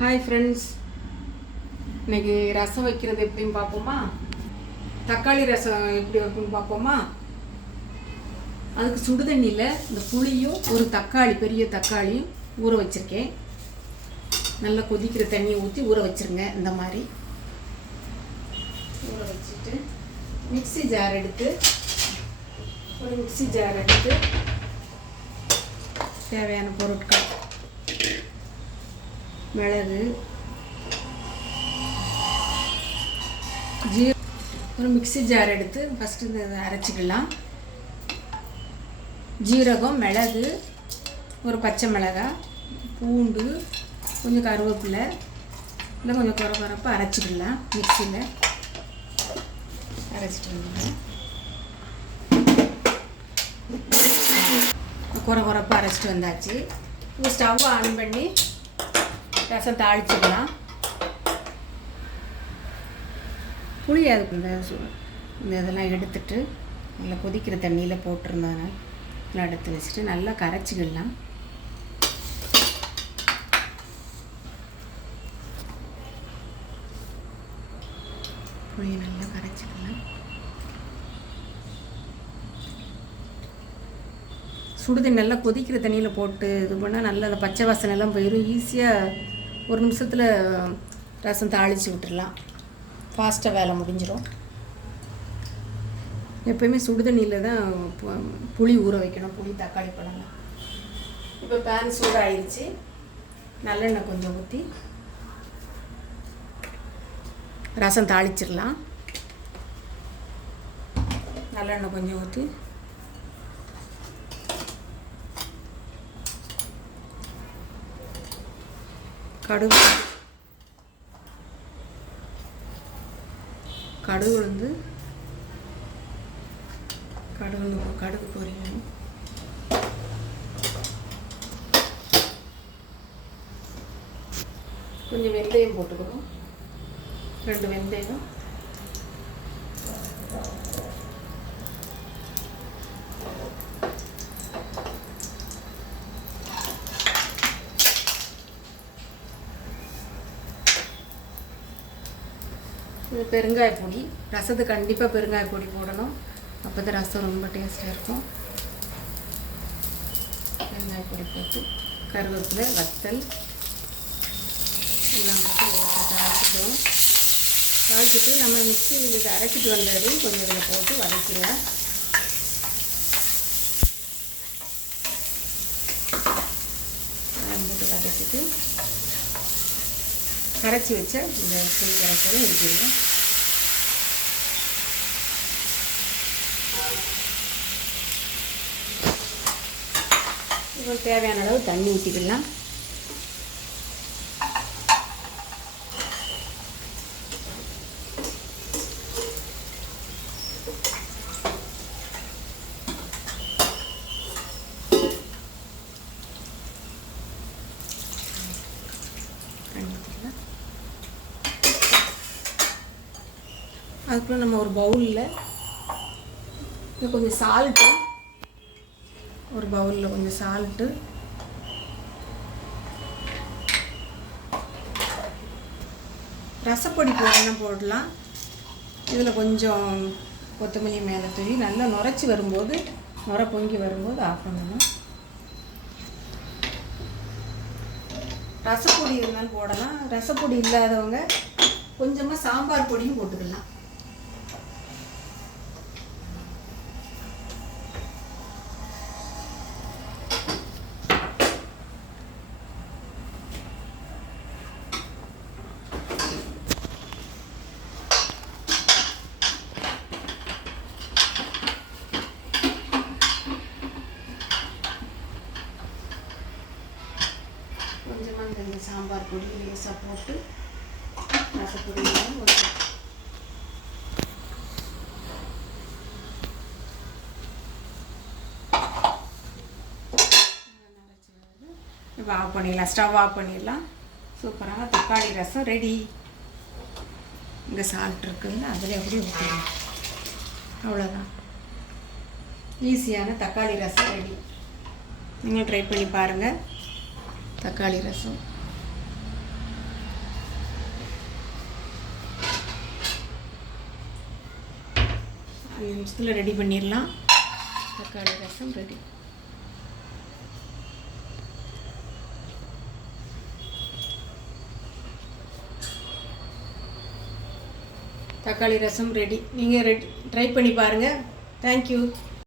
Hi friends, இன்றைக்கி ரசம் வைக்கிறது எப்படின்னு பார்ப்போமா? தக்காளி ரசம் எப்படி வைக்கணும்னு பார்ப்போமா? அதுக்கு சுடுதண்ணியில் இந்த புளியும் ஒரு தக்காளி, பெரிய தக்காளியும் ஊற வச்சுருக்கேன். நல்லா கொதிக்கிற தண்ணியை ஊற்றி ஊற வச்சுருங்க. இந்த மாதிரி ஊற வச்சுட்டு மிக்ஸி ஜார் எடுத்து தேவையான பொருட்கள் மிளகு, ஒரு மிக்ஸி ஜார் எடுத்து ஃபஸ்ட்டு இதை அரைச்சிக்கலாம். ஜீரகம், மிளகு, ஒரு பச்சை மிளகாய், பூண்டு, கொஞ்சம் கருவேப்பிலை, இல்லை கொஞ்சம் குறப்பாக அரைச்சிக்கலாம். மிக்ஸியில் அரைச்சிட்டு வந்துடுங்க. குறப்பாக அரைச்சிட்டு வந்தாச்சு. இப்போ ஸ்டவ் ஆன் பண்ணி ரசம் தாளிச்சிடலாம். புளி அதுக்கு இந்த இதெல்லாம் எடுத்துட்டு நல்லா கொதிக்கிற தண்ணியில் போட்டிருந்தாங்க. எல்லாம் எடுத்து வச்சுட்டு நல்லா கரைச்சிக்கலாம். புளியை நல்லா கரைச்சிக்கலாம். சுடுதண்ணி நல்லா கொதிக்கிற தண்ணியில் போட்டு இது பண்ணால் நல்லா அந்த பச்சை வாசனை எல்லாம் போயிடும். ஈஸியாக ஒரு நிமிஷத்தில் ரசம் தாளித்து விட்டுடலாம். ஃபாஸ்ட்டாக வேலை முடிஞ்சிடும். எப்போயுமே சுடுதண்ணியில் தான் புளி ஊற வைக்கணும். புளி, தக்காளி பழம்லாம். இப்போ பேன் சூடாகிடுச்சு. நல்லெண்ணெய் கொஞ்சம் ஊற்றி ரசம் தாளிச்சிடலாம். நல்லெண்ணெய் கொஞ்சம் ஊற்றி கடுகு பொரியணும். கொஞ்சம் வெந்தயம் போட்டுக்கணும். 2 வெந்தயம், இது பெருங்காய பொடி. ரசத்துக்கு கண்டிப்பாக பெருங்காய பொடி போடணும். அப்போ தான் ரசம் ரொம்ப டேஸ்ட்டாக இருக்கும். பெருங்காய பொடி போட்டு கருவேப்பிலை, வத்தல் எல்லாம் போட்டு தாளிச்சிட்டு நம்ம மிக்ஸி இதை அரைச்சிட்டு வந்தது கொஞ்சம் இதில் போட்டு வதக்கிடுவோம். போட்டு வதக்கிட்டு கரைச்சி வச்ச இந்த புளி கரைச்சலும் ஊற்றிடுவோம். இப்போ தேவையான அளவு தண்ணி ஊற்றிக்கலாம். அதுக்குள்ளே நம்ம ஒரு பவுலில் கொஞ்சம் சால்ட்டு, ரசப்பொடி போடலாம். இதில் கொஞ்சம் கொத்தமல்லி மேலே தூவி நல்லா நுரை பொங்கி வரும்போது ஆஃப் பண்ணணும். ரசப்பொடி இருந்தாலும் போடலாம். ரசப்பொடி இல்லாதவங்க கொஞ்சமாக சாம்பார் பொடியும் போட்டுக்கலாம். கொஞ்சமாக இந்த சாம்பார் பொடி லேசாக போட்டு ரசப்பொடி இப்போ ஆஃப் பண்ணிடலாம். ஸ்டவ் ஆஃப் பண்ணிடலாம். சூப்பராக தக்காளி ரசம் ரெடி. இங்கே சால்ட் இருக்குதுல்ல, அதில் அப்படியே ஊற்றிடலாம். அவ்வளோதான். ஈஸியான தக்காளி ரசம் ரெடி. நீங்கள் ட்ரை பண்ணி பாருங்கள். தக்காளி ரசம் 5 நிமிஷத்தில் ரெடி பண்ணிடலாம். தக்காளி ரசம் ரெடி. தக்காளி ரசம் ரெடி. நீங்கள் ட்ரை பண்ணி பாருங்கள். தேங்க்யூ.